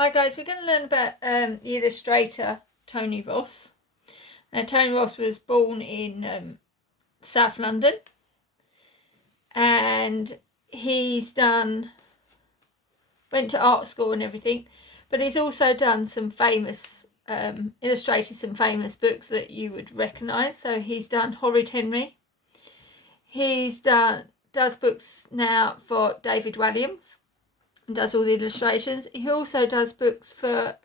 Hi guys, we're going to learn about the illustrator Tony Ross. Now Tony Ross was born in South London, and went to art school and everything, but he's also done some famous illustrated some famous books that you would recognise. So he's done Horrid Henry. Does books now for David Walliams. Does all the illustrations. He also does books for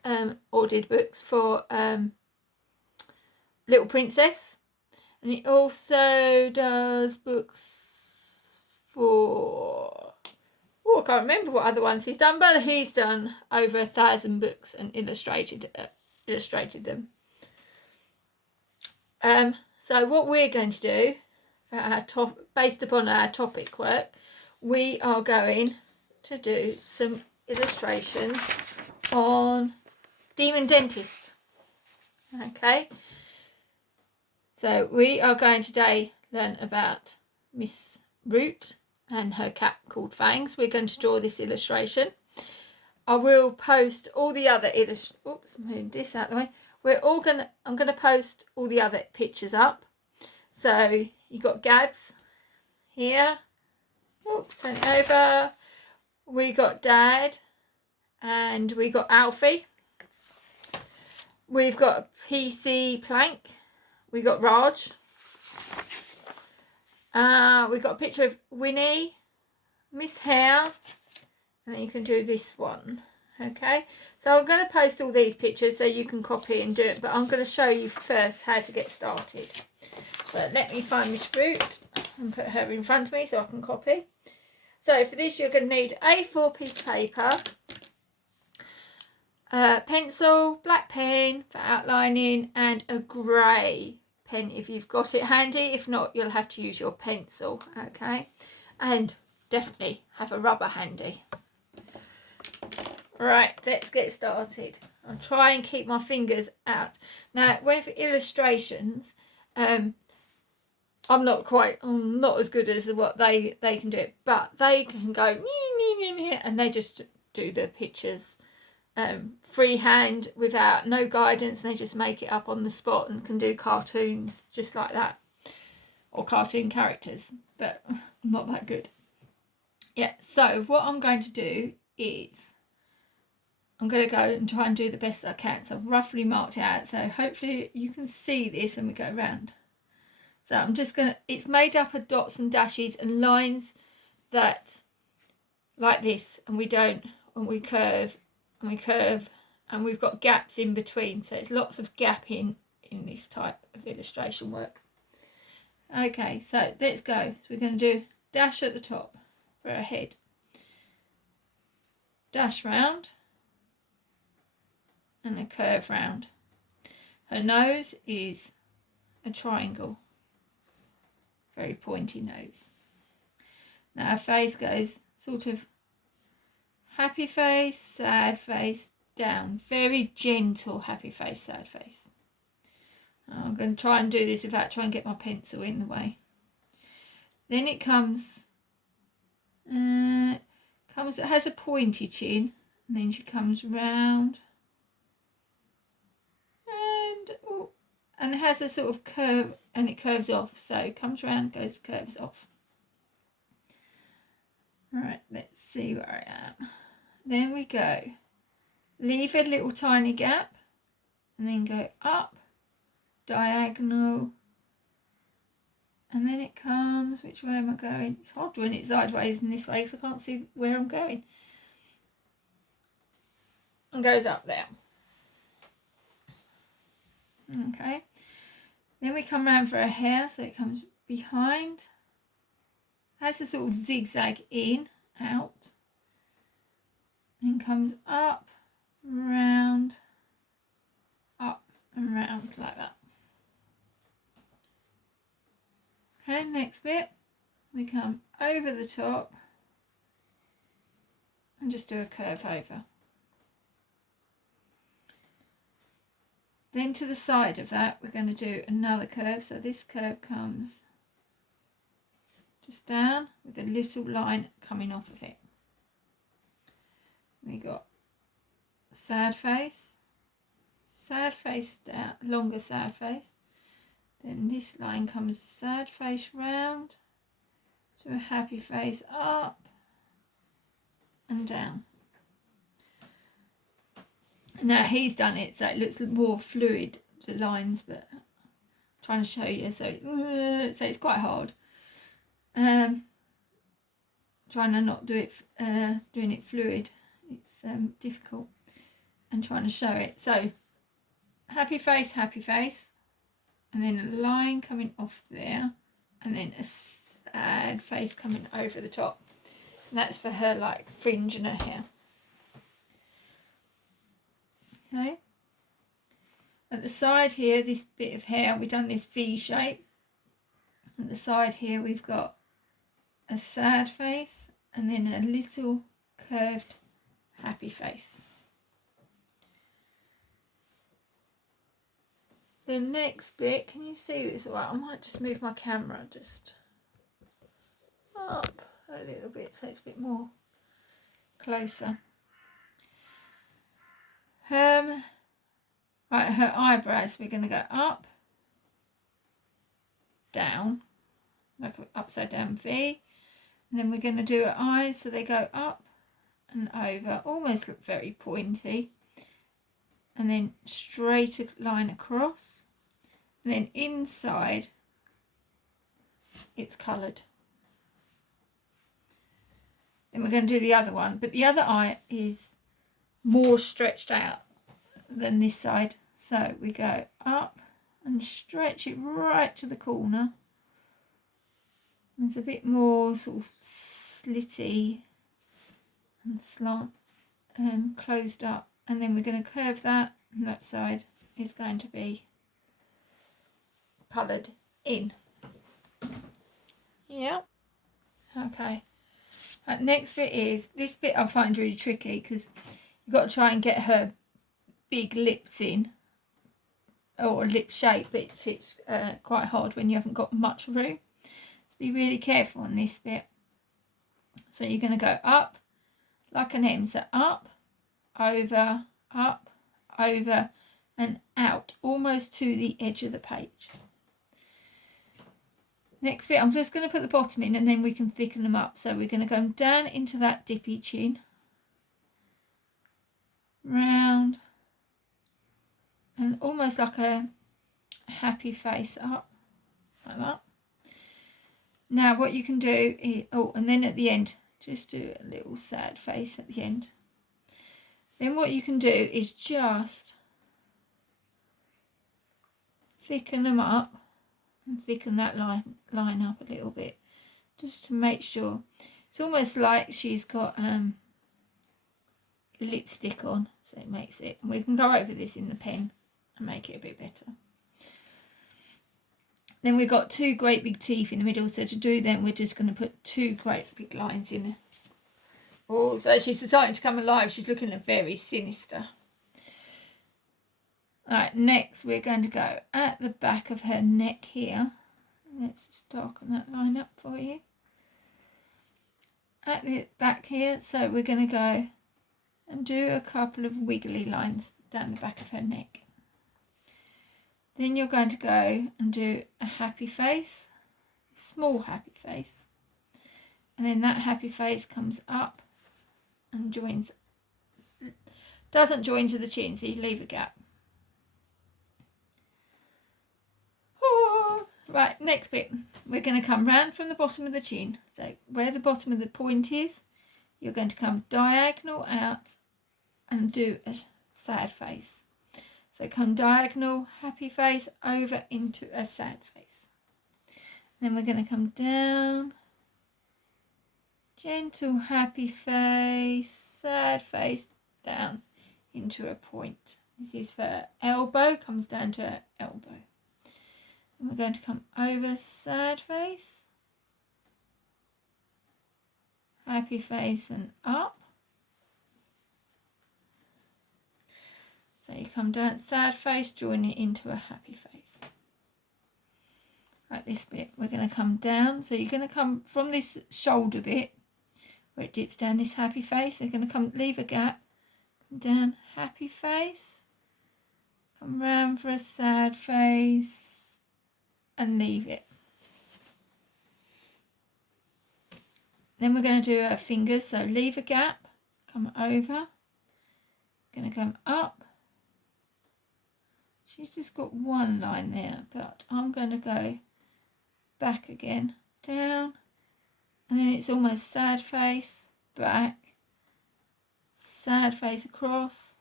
or did books for Little Princess, and he also does books for I can't remember what other ones he's done, but he's done over 1,000 books and illustrated them. So what we're going to do for our based upon our topic work, we are going to do some illustrations on Demon Dentist. Okay, so we are going today learn about Miss Root and her cat called Fangs. We're going to draw this illustration. I will post all the other move this out of the way. I'm going to post all the other pictures up. So you got Gabs here. Oops, turn it over. We got Dad, and we got Alfie. We've got PC Plank. We got Raj. We got a picture of Winnie, Miss Hare, and then you can do this one. Okay, so I'm going to post all these pictures so you can copy and do it, but I'm going to show you first how to get started. So let me find Miss Root and put her in front of me so I can copy. So for this you're going to need A4 piece of paper, pencil, black pen for outlining, and a grey pen if you've got it handy. If not, you'll have to use your pencil, okay? And definitely have a rubber handy. Right, let's get started. I'll try and keep my fingers out. Now, for illustrations, I'm not as good as what they can do it, but they can go and they just do the pictures freehand without no guidance, and they just make it up on the spot and can do cartoons just like that, or cartoon characters, but I'm not that good. Yeah, so what I'm going to do is I'm going to go and try and do the best I can. So I've roughly marked it out, so hopefully you can see this when we go around. So I'm just going to, it's made up of dots and dashes and lines that, like this, and we curve, and we've got gaps in between. So it's lots of gapping in this type of illustration work. Okay, so let's go. So we're going to do dash at the top for her head. Dash round, and a curve round. Her nose is a triangle. Very pointy nose. Now her face goes sort of happy face, sad face, down. Very gentle happy face, sad face. I'm going to try and do this without trying to get my pencil in the way. Then it it has a pointy chin, and then she comes round, and it has a sort of curve, and it curves off. So it comes round, curves off. Alright, let's see where I am. Then we go, leave a little tiny gap, and then go up, diagonal, and then it comes, which way am I going? It's hard doing it sideways in this way because I can't see where I'm going. And goes up there. Okay, then we come round for a hair, so it comes behind, has a sort of zigzag in, out, then comes up, round, up and round like that. Okay, next bit, we come over the top and just do a curve over. Then to the side of that, we're going to do another curve. So this curve comes just down with a little line coming off of it. We got sad face down, longer sad face. Then this line comes sad face round to a happy face, up and down. Now he's done it so it looks more fluid, the lines, but I'm trying to show you, so it's quite hard. Trying to not do it, doing it fluid, it's difficult, and trying to show it. So happy face, and then a line coming off there, and then a sad face coming over the top. And that's for her like fringe in her hair. Okay. At the side here, this bit of hair, we've done this V shape. At the side here, we've got a sad face and then a little curved happy face. The next bit, can you see this? Right, I might just move my camera just up a little bit so it's a bit more closer. Right, her eyebrows, we're going to go up, down, like an upside down V, and then we're going to do her eyes so they go up and over, almost look very pointy, and then straight line across, and then inside it's coloured. Then we're going to do the other one, but the other eye is more stretched out than this side, so we go up and stretch it right to the corner. It's a bit more sort of slitty and slant, closed up, and then we're going to curve that, and that side is going to be coloured in. Yeah. Okay. Right, next bit is, this bit I find really tricky because you've got to try and get her big lips in, or lip shape, but it's quite hard when you haven't got much room. So be really careful on this bit. So you're going to go up like an M, so up, over, and out, almost to the edge of the page. Next bit, I'm just going to put the bottom in and then we can thicken them up. So we're going to go down into that dippy chin, round, and almost like a happy face up, like that. Now what you can do is, and then at the end, just do a little sad face at the end. Then what you can do is just thicken them up and thicken that line up a little bit, just to make sure. It's almost like she's got lipstick on, so it makes it, and we can go over this in the pen and make it a bit better. Then we've got two great big teeth in the middle, so to do them we're just going to put two great big lines in there. Oh, so she's starting to come alive. She's looking very sinister. Right, next we're going to go at the back of her neck here. Let's just darken that line up for you. At the back here, so we're going to go and do a couple of wiggly lines down the back of her neck. Then you're going to go and do a happy face, a small happy face. And then that happy face comes up and joins, doesn't join to the chin, so you leave a gap. Right, next bit, we're going to come round from the bottom of the chin. So where the bottom of the point is, you're going to come diagonal out and do a sad face. So come diagonal, happy face, over into a sad face. Then we're going to come down, gentle happy face, sad face, down into a point. This is for elbow, comes down to her elbow. And we're going to come over sad face, happy face, and up. So you come down sad face, join it into a happy face. Right, this bit we're going to come down. So you're going to come from this shoulder bit where it dips down, this happy face. You're going to come, leave a gap, down, happy face, come round for a sad face and leave it. Then we're going to do her fingers, so leave a gap, come over, going to come up. She's just got one line there, but I'm going to go back again, down, and then it's almost sad face, back, sad face across,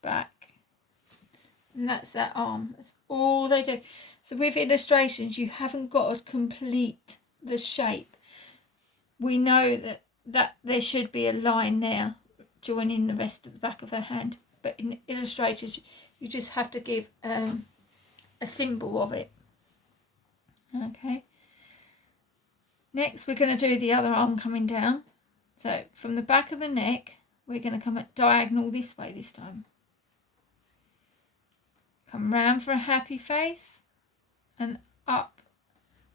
back. And that's that arm. That's all they do. So with illustrations, you haven't got to complete the shape. We know that there should be a line there joining the rest of the back of her hand. But in illustrators, you just have to give a symbol of it. Okay. Next, we're going to do the other arm coming down. So from the back of the neck, we're going to come at diagonal this way this time. Come round for a happy face and up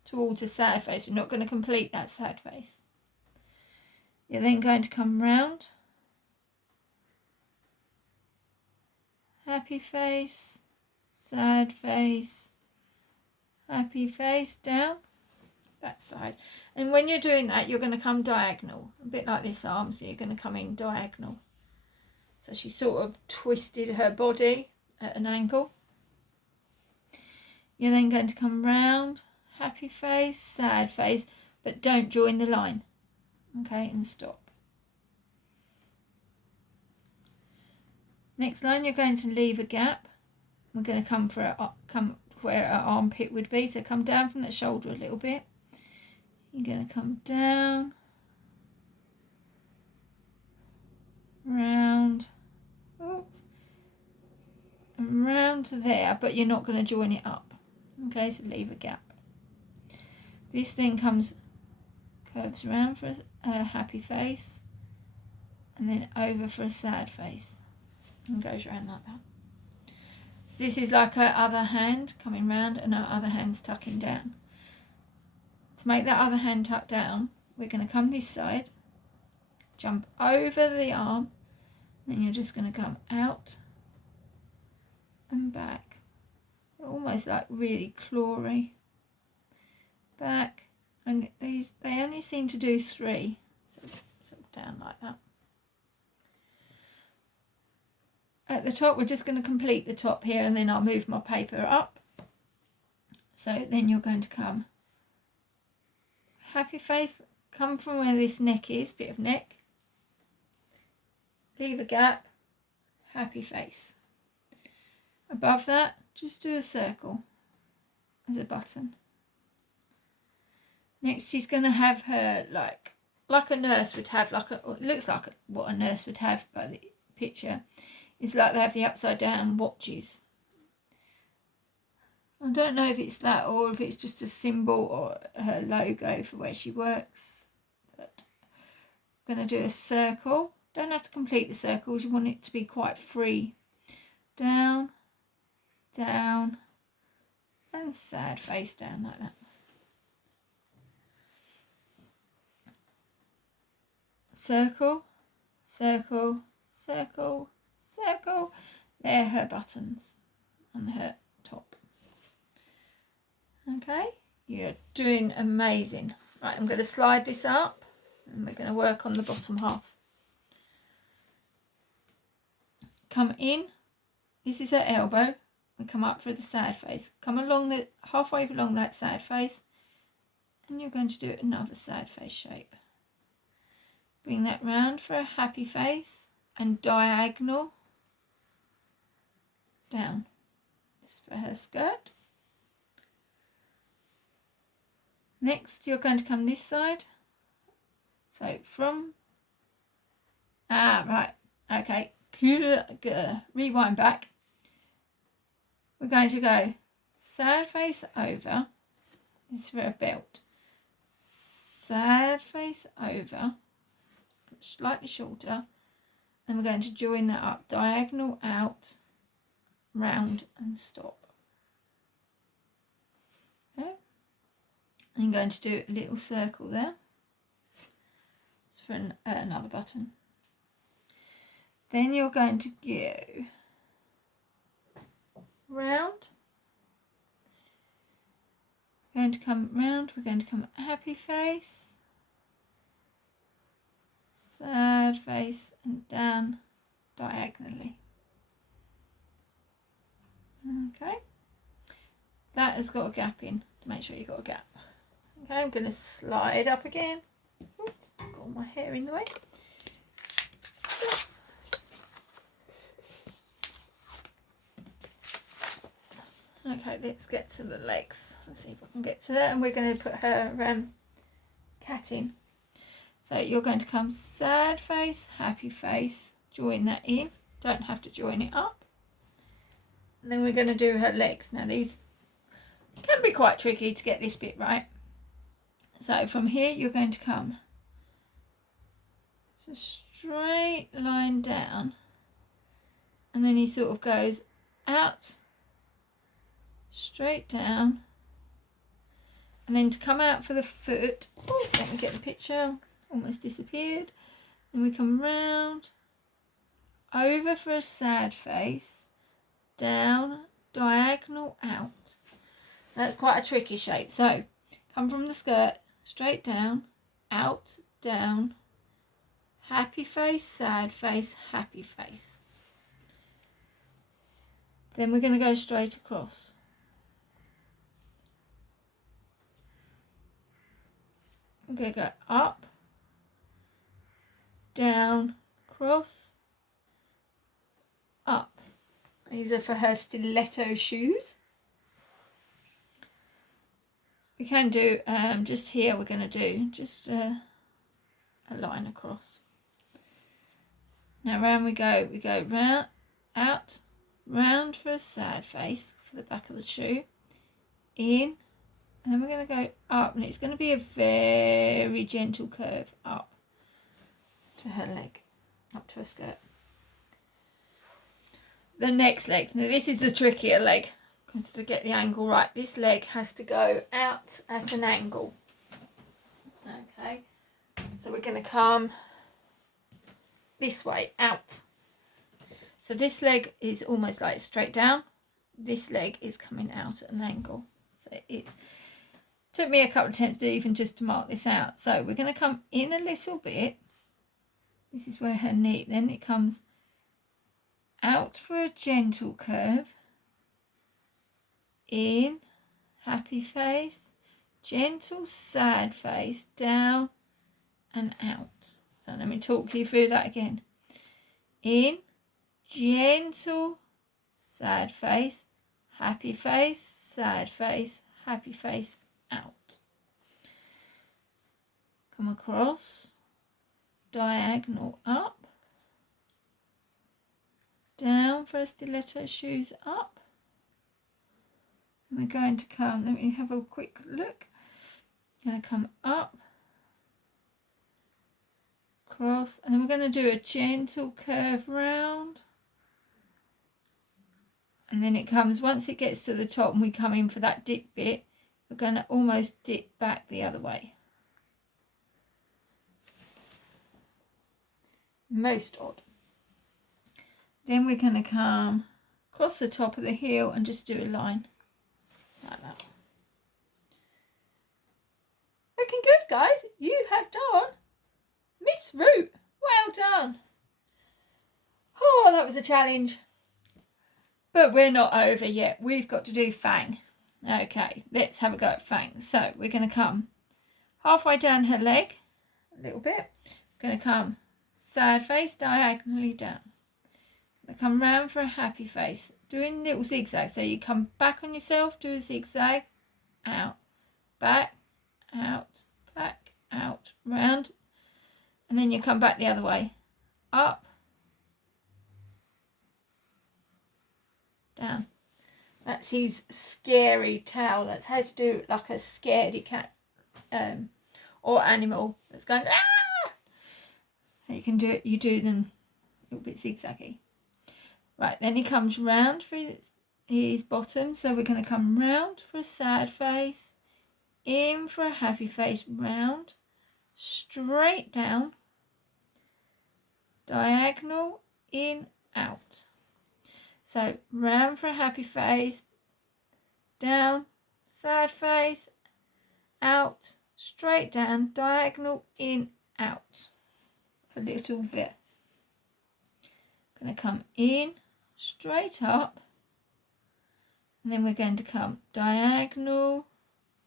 towards a sad face. We're not going to complete that sad face. You're then going to come round, happy face, sad face, happy face, down that side. And when you're doing that, you're going to come diagonal, a bit like this arm, so you're going to come in diagonal. So she sort of twisted her body at an angle. You're then going to come round, happy face, sad face, but don't join the line. Okay, and stop. Next line, you're going to leave a gap. We're going to come where our armpit would be. So come down from that shoulder a little bit. You're going to come down, round, oops, and round to there, but you're not going to join it up. Okay, so leave a gap. This thing curves around for a happy face and then over for a sad face and goes around like that. So this is like her other hand coming round and her other hand's tucking down. To make that other hand tuck down, we're going to come this side, jump over the arm, and then you're just going to come out and back. Almost like really clawy. Back, and they only seem to do 3, so sort of down like that. At the top, we're just going to complete the top here, and then I'll move my paper up. So then you're going to come happy face, come from where this neck is, bit of neck, leave a gap, happy face. Above that, just do a circle as a button. Next, she's going to have her like a nurse would have, it looks like what a nurse would have by the picture. It's like they have the upside down watches. I don't know if it's that or if it's just a symbol or her logo for where she works. But I'm going to do a circle. Don't have to complete the circles. You want it to be quite free. Down, down, and sad face down like that. Circle, circle, circle, circle. They're her buttons on her top. Okay, you're doing amazing. Right, I'm going to slide this up and we're going to work on the bottom half. Come in. This is her elbow. And come up for the sad face. Come along halfway along that sad face, and you're going to do another sad face shape. Bring that round for a happy face and diagonal down. This is for her skirt. Next, you're going to come this side. So from right, okay. Rewind back. We're going to go sad face over. This is for a belt. Sad face over, slightly shorter, and we're going to join that up, diagonal out, round and stop. Okay. And I'm going to do a little circle there. It's for another button. Then you're going to go round. We're going to come round. We're going to come happy face, sad face, and down diagonally. Okay. That has got a gap in to make sure you've got a gap. Okay, I'm going to slide up again. Oops, got all my hair in the way. Oops. Okay, let's get to the legs. Let's see if I can get to that. And we're going to put her cat in. So you're going to come sad face, happy face, join that in. Don't have to join it up. And then we're going to do her legs. Now these can be quite tricky to get this bit right. So from here you're going to come. It's a straight line down. And then he sort of goes out, straight down. And then to come out for the foot, oh, let me get the picture, almost disappeared. Then we come round, over for a sad face, down, diagonal out. That's quite a tricky shape. So come from the skirt, straight down, out, down, happy face, sad face, happy face. Then we're going to go straight across. We're going to go up, down, cross, up. These are for her stiletto shoes. We can do, just here we're going to do just a line across. Now round we go round, out, round for a sad face for the back of the shoe, in, and then we're going to go up, and it's going to be a very gentle curve up to her leg, up to her skirt. The next leg, now this is the trickier leg, because to get the angle right, this leg has to go out at an angle. Okay, so we're going to come this way, out. So this leg is almost like straight down. This leg is coming out at an angle. So it took me a couple of attempts to even just to mark this out. So we're going to come in a little bit. This is where her knee, then it comes out for a gentle curve, in, happy face, gentle sad face, down and out. So let me talk you through that again. In, gentle sad face, happy face, sad face, happy face, out. Come across, diagonal up, down for a stiletto shoes, up. And we're going to come, let me have a quick look. Going to come up, cross, and then we're going to do a gentle curve round. And then it comes, once it gets to the top and we come in for that dip bit, we're going to almost dip back the other way. Most odd. Then we're going to come across the top of the heel and just do a line like that. Looking good, guys. You have done Miss Root. Well done. Oh, that was a challenge. But we're not over yet. We've got to do Fang. Okay, let's have a go at Fang. So we're going to come halfway down her leg, a little bit. We're going to come sad face, diagonally down. We're going to come round for a happy face, doing little zigzags. So you come back on yourself, do a zigzag, out, back, out, round. And then you come back the other way, up, down. That's his scary tail. That's how to do like a scaredy cat or animal that's going ah. So you can do it. You do them a little bit zigzaggy. Right, then he comes round for his bottom. So we're going to come round for a sad face, in for a happy face, round, straight down, diagonal, in, out. So round for a happy face, down, sad face, out, straight down, diagonal, in, out. A little V. Going to come in, straight up, and then we're going to come diagonal.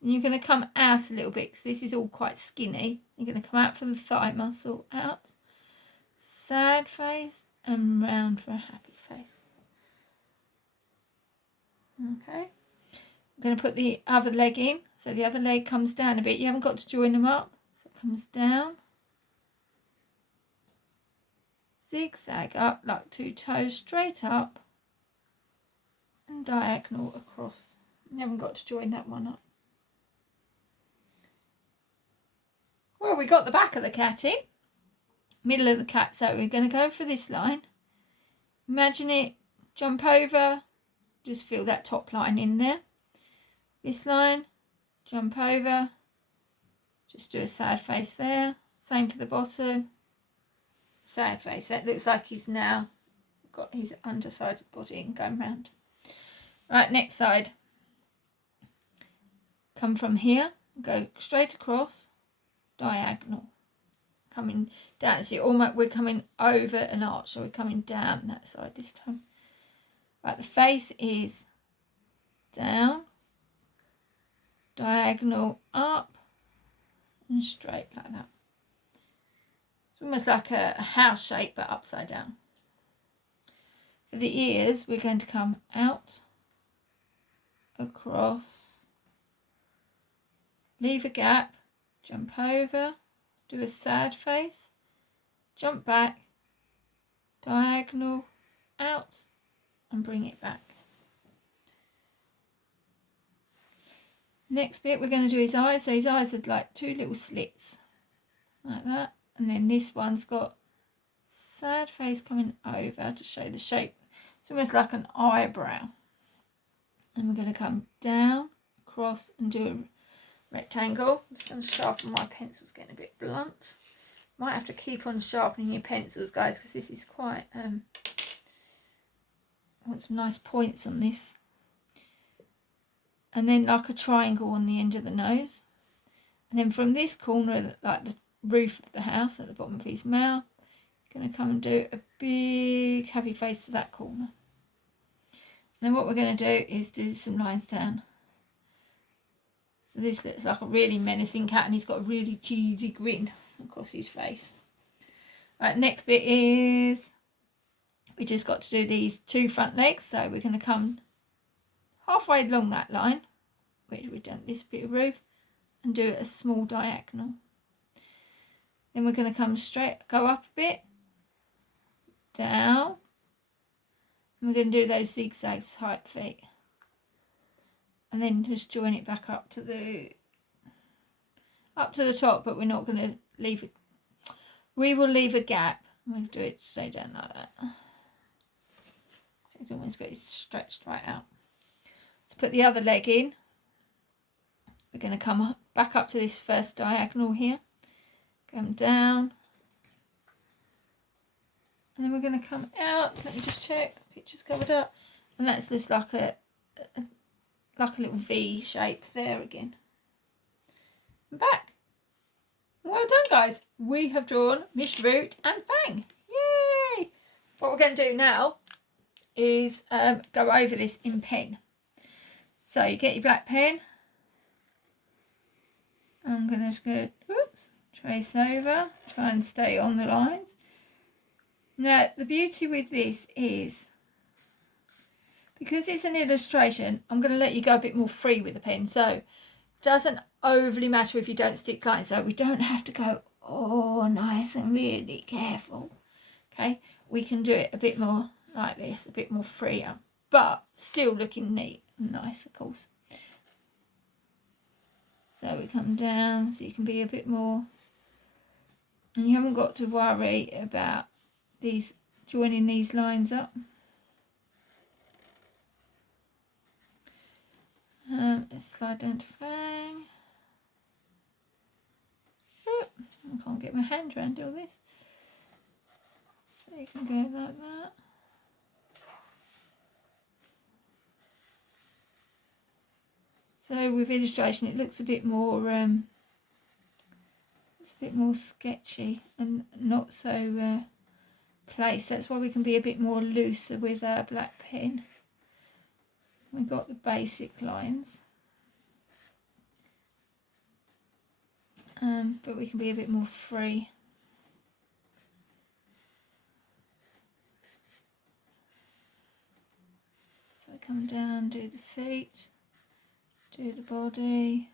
And you're going to come out a little bit because this is all quite skinny. You're going to come out for the thigh muscle, out, sad face, and round for a happy face. Okay. I'm going to put the other leg in. So the other leg comes down a bit. You haven't got to join them up. So it comes down. Zigzag up like 2 toes straight up. And diagonal across. You haven't got to join that one up. Well, we got the back of the cat in. Middle of the cat. So we're going to go for this line. Imagine it. Jump over. Just feel that top line in there. This line, jump over, just do a sad face there. Same for the bottom, sad face. That looks like he's now got his underside body and going round. Right, next side. Come from here, go straight across, diagonal. Coming down, so almost we're coming over an arch, so we're coming down that side this time. Right, the face is down, diagonal up, and straight like that. It's almost like a house shape, but upside down. For the ears, we're going to come out, across, leave a gap, jump over, do a sad face, jump back, diagonal, out, and bring it back. Next bit, we're going to do his eyes. So his eyes are like 2 little slits, like that. And then this one's got sad face coming over to show the shape. It's almost like an eyebrow. And we're going to come down, across, and do a rectangle. I'm just going to sharpen my pencils, getting a bit blunt. Might have to keep on sharpening your pencils, guys, because this is quite... I want some nice points on this. And then like a triangle on the end of the nose. And then from this corner, like the roof of the house at the bottom of his mouth, going to come and do a big happy face to that corner. And then what we're going to do is do some lines down. So this looks like a really menacing cat, and he's got a really cheesy grin across his face. Right, next bit is... we just got to do these 2 front legs, so we're going to come halfway along that line, which we've done this bit of roof, and do a small diagonal. Then we're going to come straight, go up a bit, down, and we're going to do those zigzag type feet, and then just join it back up to the top, but we're not going to leave it. We will leave a gap. We'll do it straight down like that. He's almost got it stretched right out. To put the other leg in, we're going to come back up to this first diagonal here, come down, and then we're going to come out. Let me just check, the picture's covered up, and that's just like a little V shape there again. And back. Well done, guys. We have drawn Mr. Root and Fang. Yay! What we're going to do now is go over this in pen. So you get your black pen. I'm going to just go, oops, trace over, try and stay on the lines. Now the beauty with this is, because it's an illustration, I'm going to let you go a bit more free with the pen. So it doesn't overly matter if you don't stick lines. So we don't have to go, oh, nice and really careful. Okay, we can do it a bit more like this, a bit more freer, but still looking neat and nice, of course. So we come down, so you can be a bit more, and you haven't got to worry about these joining these lines up. Let's slide down to Fang. Oh, I can't get my hand around all this. So So you can go like that. So with illustration, it looks a bit more sketchy and not so placed. That's why we can be a bit more looser with our black pen. We've got the basic lines, but we can be a bit more free. So come down, do the feet, do the body.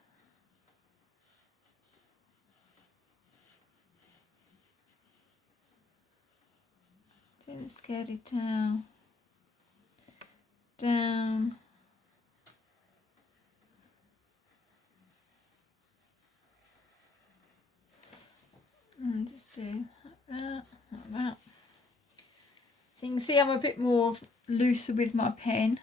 Do the scaredy down, down. And just do like that, like that. So you can see I'm a bit more looser with my pen.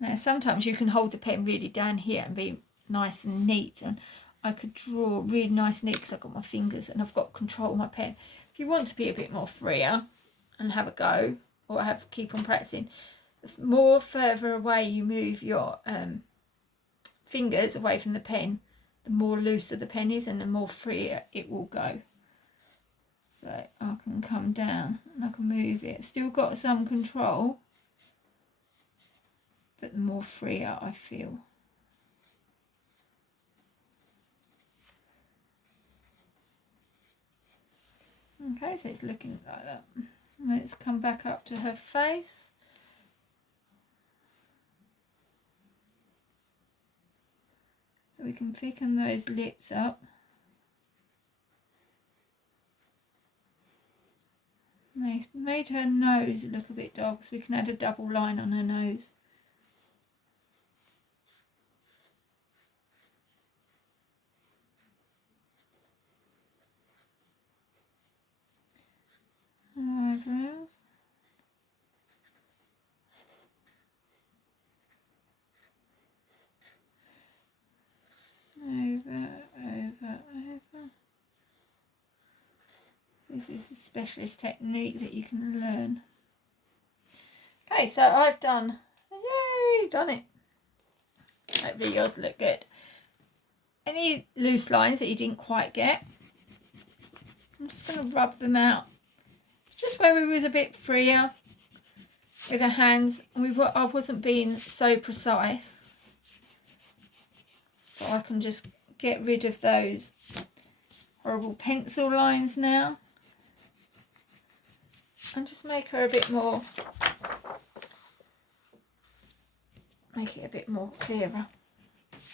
Now sometimes you can hold the pen really down here and be nice and neat, and I could draw really nice and neat because I've got my fingers and I've got control of my pen. If you want to be a bit more freer and have a go, or keep on practicing, the more further away you move your fingers away from the pen, the more looser the pen is and the more freer it will go. So I can come down and I can move it. Still got some control, but the more freer I feel. Okay, so it's looking like that. Let's come back up to her face. So we can thicken those lips up. They made her nose look a bit dark, so we can add a double line on her nose. Eyebrows. Over. This is a specialist technique that you can learn. Okay, so I've done, yay, done it. Hopefully yours look good. Any loose lines that you didn't quite get, I'm just going to rub them out. Just where we was a bit freer with our hands. I wasn't being so precise. So I can just get rid of those horrible pencil lines now. And just make her a bit more, make it a bit more clearer.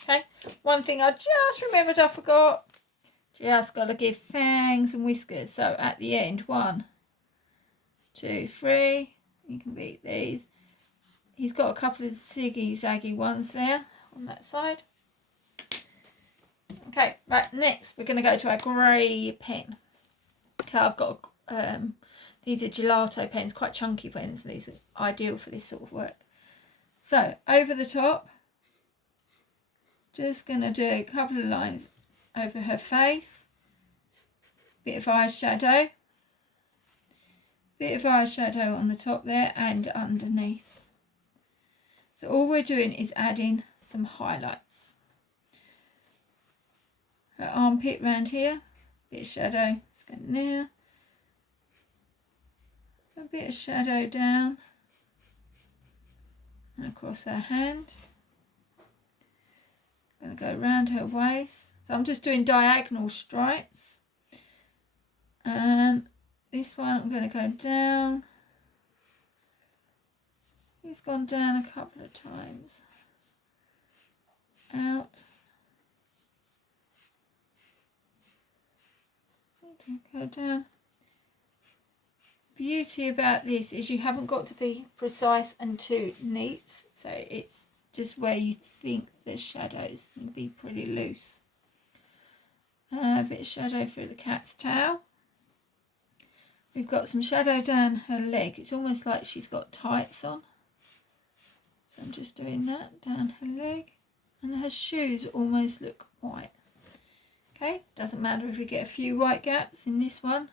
Okay, one thing I just remembered I forgot. Just got to give fangs and whiskers. So at the end, 1, 2, 3. You can beat these. He's got a couple of ziggy-zaggy ones there on that side. Okay, right, next we're going to go to our grey pen. Okay, I've got these are gelato pens, quite chunky pens. These are ideal for this sort of work. So over the top, just going to do a couple of lines over her face, bit of eyeshadow, on the top there and underneath. So all we're doing is adding some highlights. Her armpit round here, bit of shadow, it's going there. A bit of shadow down and across her hand. I'm going to go around her waist. So I'm just doing diagonal stripes. And this one I'm going to go down. He's gone down a couple of times. Out. Go down. Beauty about this is you haven't got to be precise and too neat, so it's just where you think the shadows can be pretty loose. A bit of shadow through the cat's tail. We've got some shadow down her leg. It's almost like she's got tights on, so I'm just doing that down her leg, and her shoes almost look white. Okay, doesn't matter if we get a few white gaps in this one.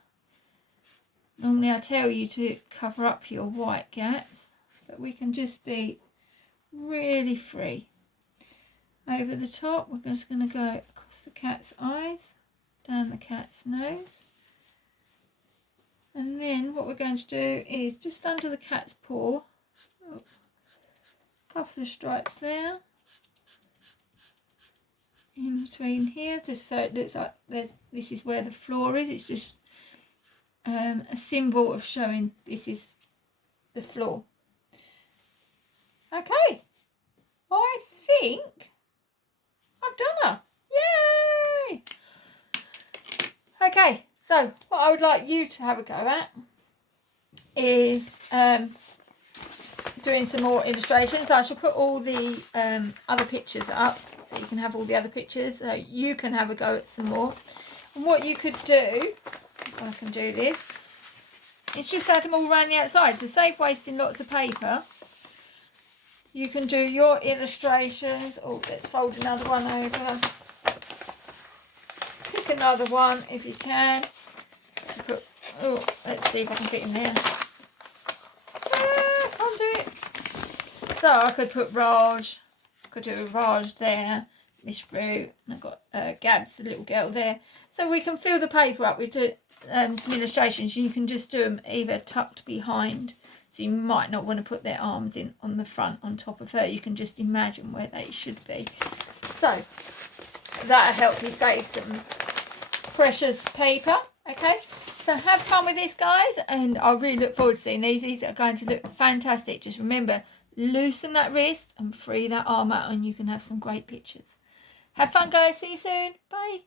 Normally I tell you to cover up your white gaps, but we can just be really free. Over the top, we're just going to go across the cat's eyes, down the cat's nose. And then what we're going to do is just under the cat's paw, a couple of stripes there. In between here, just so it looks like this is where the floor is. It's just a symbol of showing this is the floor. Okay, I think I've done her. Yay! Okay, so what I would like you to have a go at is doing some more illustrations. I shall put all the other pictures up so you can have all the other pictures. So you can have a go at some more. And what you could do, if I can do this, is just add them all around the outside. So save wasting lots of paper. You can do your illustrations. Oh, let's fold another one over. Pick another one if you can. Let's see if I can fit in there. Can't do it. So I could put Raj. I could do a Raj there. Miss Fruit. And I've got Gabs, the little girl there. So we can fill the paper up with some illustrations. You can just do them either tucked behind. So you might not want to put their arms in on the front on top of her. You can just imagine where they should be. So that'll help you save some precious paper. Okay, so have fun with this, guys, and I really look forward to seeing these. These are going to look fantastic. Just remember, loosen that wrist and free that arm out and you can have some great pictures. Have fun, guys. See you soon. Bye.